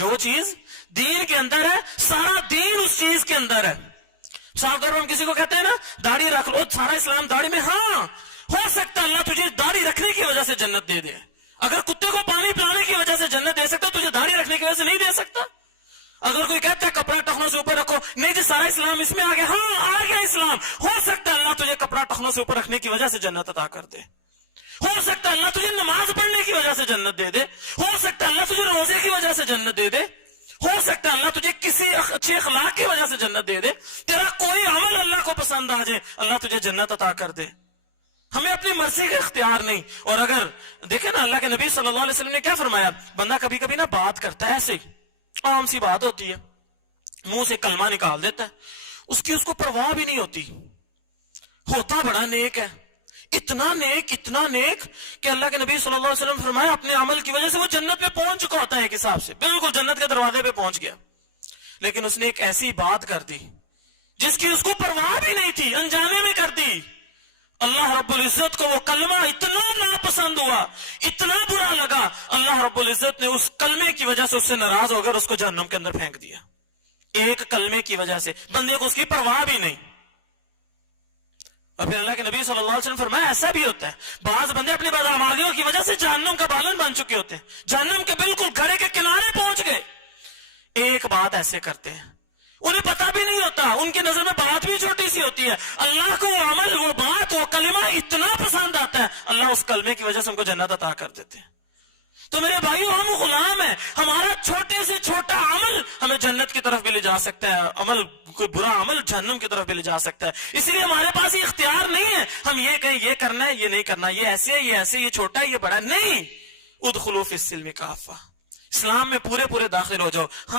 جو چیز دین کے اندر ہے سارا دین اس چیز کے اندر ہے. صاف طور پر ہم کسی کو کہتے ہیں نا داڑھی رکھ لو, سارا اسلام داڑھی میں. ہاں ہو سکتا ہے اللہ تجھے داڑھی رکھنے کی وجہ سے جنت دے دے. اگر کتے کو پانی پلانے کی وجہ سے جنت دے سکتا, تجھے داڑھی رکھنے کی وجہ سے نہیں دے سکتا. اگر کوئی کہتا ہے کپڑا ٹخنوں سے اوپر رکھو, نہیں جی سارا اسلام اس میں آ گیا. ہاں آ گیا اسلام. ہو سکتا ہے اللہ تجھے کپڑا ٹخنوں سے اوپر رکھنے کی وجہ سے جنت عطا کر دے. ہو سکتا ہے اللہ تجھے نماز پڑھنے کی وجہ سے جنت دے دے. ہو سکتا ہے اللہ تجھے روزے کی وجہ سے جنت دے دے. ہو سکتا ہے اللہ تجھے کسی اچھے اخلاق کی وجہ سے جنت دے دے. تیرا کوئی عمل اللہ کو پسند آ جائے, اللہ تجھے جنت عطا کر دے. ہمیں اپنی مرضی کا اختیار نہیں. اور اگر دیکھیں نا اللہ کے نبی صلی اللہ علیہ وسلم نے کیا فرمایا, بندہ کبھی کبھی نا بات کرتا ہے ایسے عام سی بات ہوتی ہے, منہ سے کلمہ نکال دیتا ہے, اس کی اس کو پرواہ بھی نہیں ہوتی, ہوتا بڑا نیک ہے, اتنا نیک کہ اللہ کے نبی صلی اللہ علیہ وسلم فرمایا اپنے عمل کی وجہ سے وہ جنت میں پہنچ چکا ہوتا ہے ایک حساب سے, بالکل جنت کے دروازے پہ پہنچ گیا. لیکن اس نے ایک ایسی بات کر دی جس کی اس کو پرواہ بھی نہیں تھی, انجانے میں کر دی. اللہ رب العزت کو وہ کلمہ اتنا ناپسند ہوا, اتنا برا لگا, اللہ رب العزت نے اس کلمے کی وجہ سے اس سے ناراض ہو کر اس کو جہنم کے اندر پھینک دیا. ایک کلمے کی وجہ سے بندے کو اس کی پرواہ بھی نہیں. اور پھر اللہ کے نبی صلی اللہ علیہ وسلم فرمایا ایسا بھی ہوتا ہے, بعض بندے اپنی بدعمالیوں کی وجہ سے جہنم کا بالن بن چکے ہوتے ہیں, جہنم کے بالکل گڑھے کے کنارے پہنچ گئے. ایک بات ایسے کرتے ہیں, انہیں پتا بھی نہیں ہوتا, ان کی نظر میں بات بھی چھوٹی سی ہوتی ہے, اللہ کو وہ عمل, وہ بات, وہ کلمہ اتنا پسند آتا ہے, اللہ اس کلمے کی وجہ سے ان کو جنت عطا کر دیتے ہیں. تو میرے بھائیو ہم غلام ہیں, ہمارا چھوٹے سے چھوٹا عمل ہمیں جنت کی طرف بھی لے جا سکتا ہے, عمل کوئی برا عمل جہنم کی طرف بھی لے جا سکتا ہے. اس لیے ہمارے پاس یہ اختیار نہیں ہے ہم یہ کہیں یہ کرنا ہے یہ نہیں کرنا, یہ ایسے یہ چھوٹا ہے یہ بڑا. نہیں, ادخلوا فی السلم کافہ, اسلام میں پورے داخل ہو جاؤ. ہاں